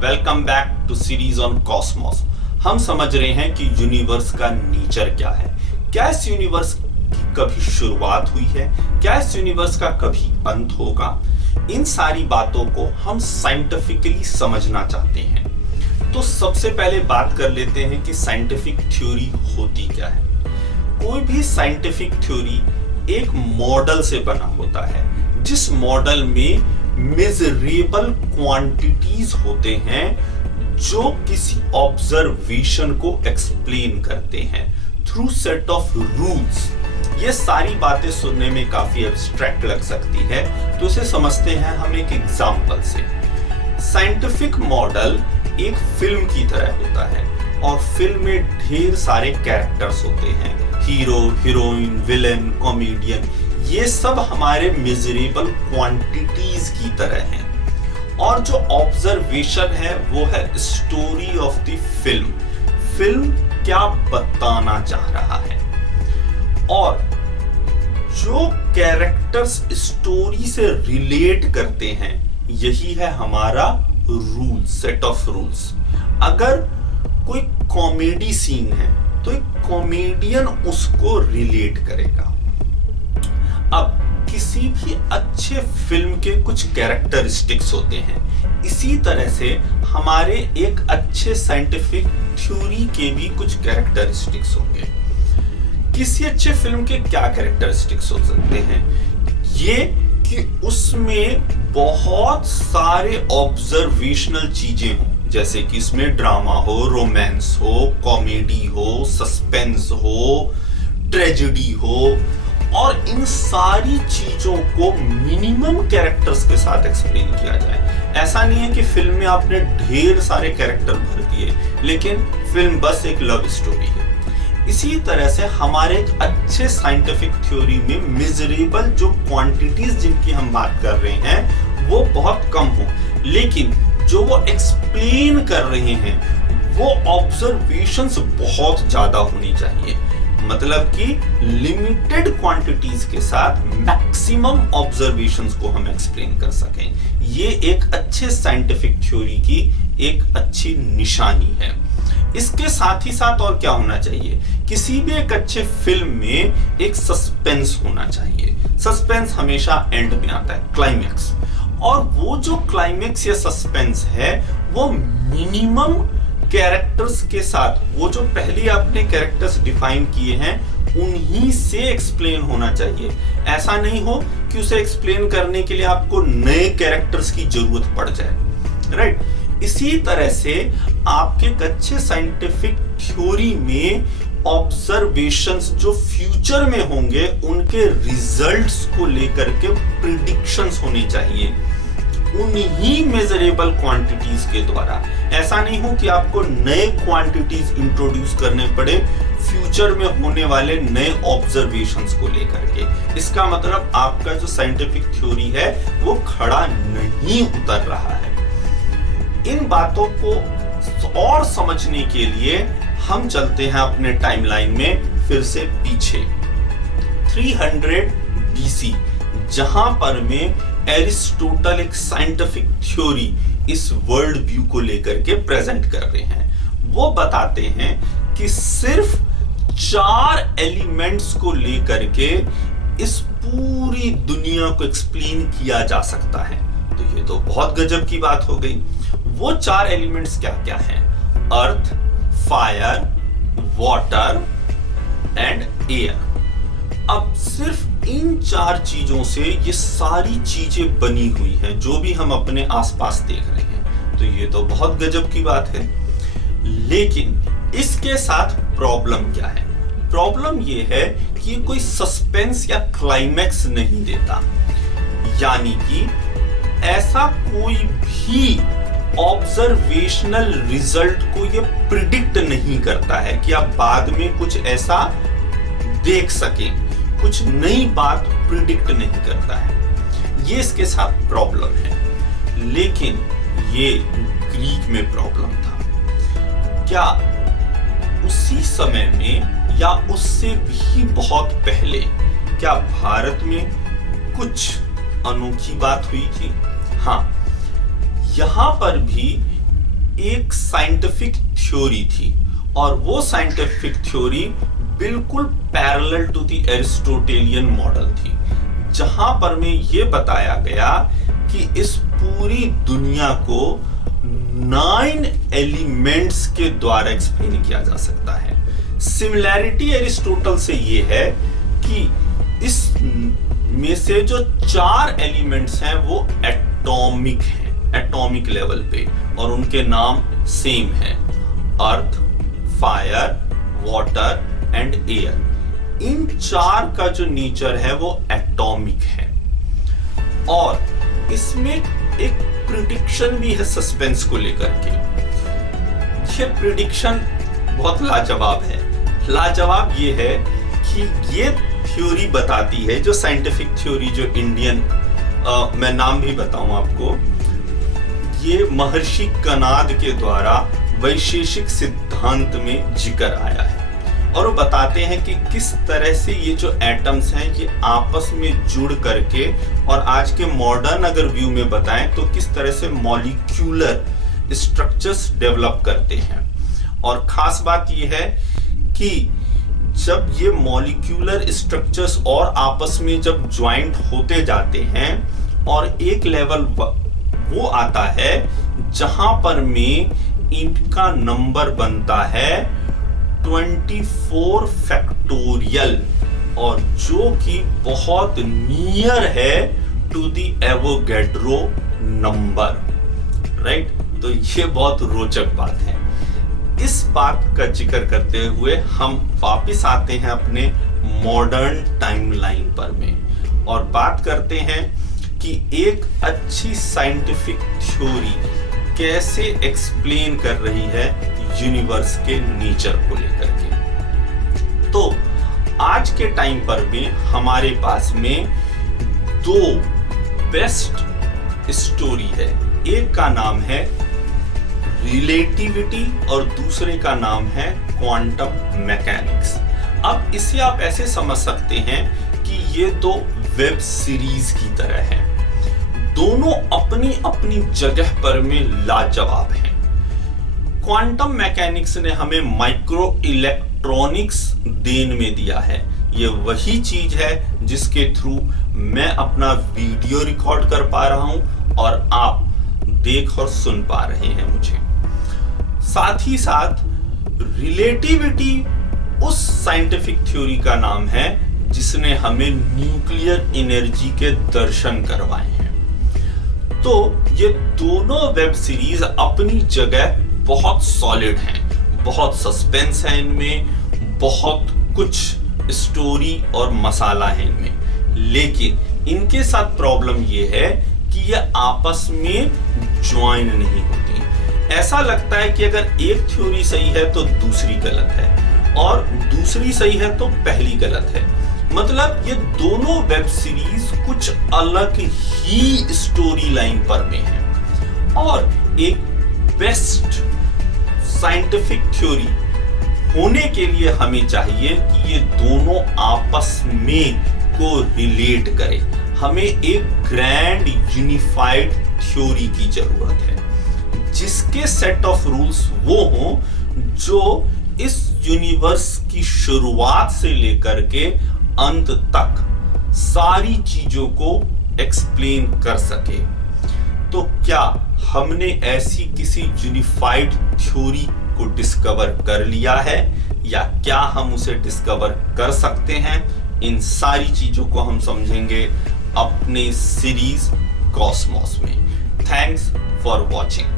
Welcome back to series on cosmos. हम समझ रहे हैं कि यूनिवर्स का नेचर क्या है, क्या इस यूनिवर्स की कभी शुरुआत हुई है, क्या इस यूनिवर्स का कभी अंत होगा। इन सारी बातों को हम साइंटिफिकली समझना चाहते हैं। तो सबसे पहले बात कर लेते हैं कि साइंटिफिक थ्योरी होती क्या है। कोई भी साइंटिफिक थ्योरी एक मॉडल से बना होता है, जिस मॉडल में मेजरेबल क्वांटिटीज होते हैं जो किसी ऑब्जर्वेशन को एक्सप्लेन करते हैं थ्रू सेट ऑफ रूल्स। ये सारी बातें सुनने में काफी एब्स्ट्रैक्ट लग सकती है, तो इसे समझते हैं हम एक एग्जांपल से। साइंटिफिक मॉडल एक फिल्म की तरह होता है और फिल्म में ढेर सारे कैरेक्टर्स होते हैं, हीरो, हीरोइन, विलेन, कॉमेडियन। ये सब हमारे मेजरेबल क्वांटिटीज की तरह हैं। और जो ऑब्जर्वेशन है वो है story of the film. Film क्या बताना चाह रहा है, और जो कैरेक्टर्स स्टोरी से रिलेट करते हैं यही है हमारा रूल, सेट ऑफ रूल्स। अगर कोई कॉमेडी सीन है तो एक कॉमेडियन उसको रिलेट करेगा। अब किसी भी अच्छे फिल्म के कुछ कैरेक्टरिस्टिक्स होते हैं, इसी तरह से हमारे एक अच्छे साइंटिफिक थ्योरी के भी कुछ कैरेक्टरिस्टिक्स होंगे। किसी अच्छे फिल्म के क्या कैरेक्टरिस्टिक्स हो सकते हैं? ये कि उसमें बहुत सारे ऑब्जर्वेशनल चीजें हों, जैसे कि इसमें ड्रामा हो, रोमांस हो, कॉमेडी हो, सस्पेंस हो, ट्रेजेडी हो, और इन सारी चीजों को मिनिमम कैरेक्टर्स के साथ एक्सप्लेन किया जाए। ऐसा नहीं है कि फिल्म में आपने ढेर सारे कैरेक्टर भर दिए लेकिन फिल्म बस एक लव स्टोरी है। इसी तरह से हमारे एक अच्छे साइंटिफिक थ्योरी में मेजरेबल जो क्वांटिटीज जिनकी हम बात कर रहे हैं वो बहुत कम हो, लेकिन जो वो एक्सप्लेन कर रहे हैं वो ऑब्जर्वेशंस बहुत ज्यादा होनी चाहिए। मतलब कि लिमिटेड क्वांटिटीज के साथ मैक्सिमम ऑब्जर्वेशंस को हम एक्सप्लेन कर सकें। ये एक अच्छे साइंटिफिक थ्योरी की एक अच्छी निशानी है। इसके साथ ही साथ और क्या होना चाहिए? किसी भी एक अच्छे फिल्म में एक सस्पेंस होना चाहिए। सस्पेंस हमेशा एंड में आता है, क्लाइमैक्स। और वो जो क्लाइमैक्स या सस्पेंस है वो मिनिमम कैरेक्टर्स के साथ, वो जो पहले आपने कैरेक्टर्स डिफाइन किए हैं उन्हीं से एक्सप्लेन होना चाहिए। ऐसा नहीं हो कि उसे एक्सप्लेन करने के लिए आपको नए कैरेक्टर्स की जरूरत पड़ जाए, राइट? इसी तरह से आपके एक अच्छे साइंटिफिक थ्योरी में ऑब्जर्वेशंस जो फ्यूचर में होंगे उनके रिजल्ट्स को लेकर के प्रिडिक्शंस होनी चाहिए उन्हीं मेजरेबल क्वांटिटीज के द्वारा। ऐसा नहीं हो कि आपको नए क्वांटिटीज इंट्रोड्यूस करने पड़े फ्यूचर में होने वाले नए ऑब्जर्वेशंस को लेकर के। इसका मतलब आपका जो साइंटिफिक थ्योरी है वो खड़ा नहीं उतर रहा है। इन बातों को और समझने के लिए हम चलते हैं अपने टाइमलाइन में फिर से पीछे 300 BC, जहां पर में एरिस्टोटल एक साइंटिफिक थ्योरी इस वर्ल्ड व्यू को लेकर के प्रेजेंट कर रहे हैं। वो बताते हैं कि सिर्फ 4 एलिमेंट्स को लेकर के इस पूरी दुनिया को एक्सप्लेन किया जा सकता है। तो ये तो बहुत गजब की बात हो गई। वो 4 एलिमेंट्स क्या क्या हैं? अर्थ, फायर, वाटर एंड एयर। अब सिर्फ इन 4 चीजों से ये सारी चीजें बनी हुई हैं जो भी हम अपने आसपास देख रहे हैं। तो ये तो बहुत गजब की बात है। लेकिन इसके साथ प्रॉब्लम क्या है? प्रॉब्लम ये है कि ये कोई सस्पेंस या क्लाइमैक्स नहीं देता, यानी कि ऐसा कोई भी ऑब्जर्वेशनल रिजल्ट को ये प्रिडिक्ट नहीं करता है कि आप बाद में कुछ ऐसा देख सकें। कुछ नई बात प्रिडिक्ट नहीं करता है। ये इसके साथ प्रॉब्लम है। लेकिन ये ग्रीक में प्रॉब्लम था। क्या उसी समय में या उससे भी बहुत पहले क्या भारत में कुछ अनोखी बात हुई थी? हाँ, यहां पर भी एक साइंटिफिक थ्योरी थी, और वो साइंटिफिक थ्योरी बिल्कुल पैरेलल टू द एरिस्टोटेलियन मॉडल थी, जहां पर में ये बताया गया कि इस पूरी दुनिया को 9 एलिमेंट्स के द्वारा एक्सप्लेन किया जा सकता है। सिमिलैरिटी एरिस्टोटल से ये है कि इस में से जो 4 एलिमेंट्स हैं वो एटॉमिक हैं, एटॉमिक लेवल पे, और उनके नाम सेम हैं, अर्थ, फायर, वाटर एंड एयर। इन 4 का जो नेचर है वो एटॉमिक है, और इसमें एक प्रिडिक्शन भी है सस्पेंस को लेकर के। ये प्रिडिक्शन बहुत लाजवाब है। लाजवाब ये है कि ये थ्योरी बताती है, जो साइंटिफिक थ्योरी, जो इंडियन, मैं नाम भी बताऊं आपको, ये महर्षि कनाद के द्वारा वैशेषिक सिद्धांत में जिक्र आया है, और वो बताते हैं कि किस तरह से ये जो एटम्स हैं ये आपस में जुड़ करके, और आज के मॉडर्न अगर व्यू में बताएं तो किस तरह से मॉलिक्यूलर स्ट्रक्चर्स डेवलप करते हैं। और खास बात ये है कि जब ये मॉलिक्यूलर स्ट्रक्चर्स और आपस में जब ज्वाइंट होते जाते हैं, और एक लेवल वो आता है जहां पर में इनका नंबर बनता है 24 फैक्टोरियल, और जो कि बहुत नियर है to the Avogadro number, right. तो ये बहुत रोचक बात है। इस बात का जिक्र करते हुए हम वापस आते हैं अपने मॉडर्न टाइमलाइन पर में, और बात करते हैं कि एक अच्छी साइंटिफिक थ्योरी कैसे एक्सप्लेन कर रही है यूनिवर्स के नेचर को लेकर के। तो आज के टाइम पर भी हमारे पास में 2 बेस्ट स्टोरी है। एक का नाम है रिलेटिविटी और दूसरे का नाम है क्वांटम मैकेनिक्स। अब इसे आप ऐसे समझ सकते हैं कि ये 2 वेब सीरीज की तरह है, दोनों अपनी अपनी जगह पर में लाजवाब हैं। क्वांटम मैकेनिक्स ने हमें माइक्रो इलेक्ट्रॉनिक्स देन में दिया है। ये वही चीज है जिसके थ्रू मैं अपना वीडियो रिकॉर्ड कर पा रहा हूं और आप देख और सुन पा रहे हैं मुझे। साथ ही साथ रिलेटिविटी उस साइंटिफिक थ्योरी का नाम है जिसने हमें न्यूक्लियर एनर्जी के दर्शन करवाए हैं। तो ये दोनों वेब सीरीज अपनी जगह बहुत सॉलिड हैं, बहुत सस्पेंस है इनमें, बहुत कुछ स्टोरी और मसाला है इनमें, लेकिन इनके साथ प्रॉब्लम ये है कि ये आपस में ज्वाइन नहीं होती। ऐसा लगता है कि अगर एक थ्योरी सही है तो दूसरी गलत है, और दूसरी सही है तो पहली गलत है। मतलब ये दोनों वेब सीरीज कुछ अलग ही स्टोरी लाइन पर में है, और एक बेस्ट साइंटिफिक थ्योरी होने के लिए हमें चाहिए कि ये दोनों आपस में को रिलेट करें। हमें एक ग्रैंड यूनिफाइड थ्योरी की जरूरत है, जिसके सेट ऑफ रूल्स वो हों जो इस यूनिवर्स की शुरुआत से लेकर के अंत तक सारी चीजों को एक्सप्लेन कर सके। तो क्या हमने ऐसी किसी यूनिफाइड थ्योरी को डिस्कवर कर लिया है, या क्या हम उसे डिस्कवर कर सकते हैं? इन सारी चीजों को हम समझेंगे अपने सीरीज कॉस्मोस में। Thanks for watching.